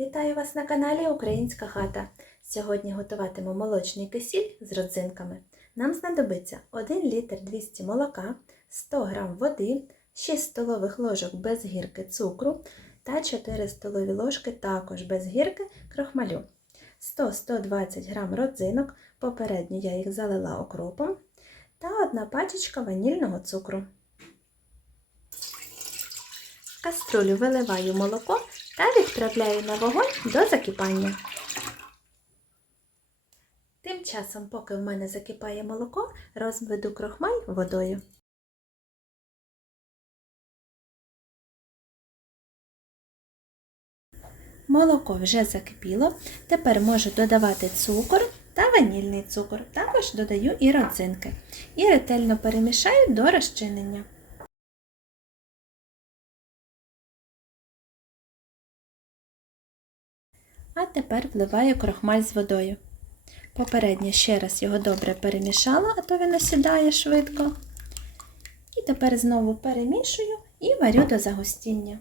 Вітаю вас на каналі Українська хата. Сьогодні готуватиму молочний кисіль з родзинками. Нам знадобиться 1 літр 200 молока, 100 г води, 6 столових ложок без гірки цукру та 4 столові ложки також без гірки крохмалю. 100-120 г родзинок, попередньо я їх залила окропом, та одна пачечка ванільного цукру. Каструлю виливаю молоко та відправляю на вогонь до закипання. Тим часом, поки в мене закипає молоко, розведу крохмаль водою. Молоко вже закипіло. Тепер можу додавати цукор та ванільний цукор. Також додаю і родзинки. І ретельно перемішаю до розчинення. А тепер вливаю крохмаль з водою. Попередньо ще раз його добре перемішала, а то він осідає швидко. І тепер знову перемішую і варю до загустіння.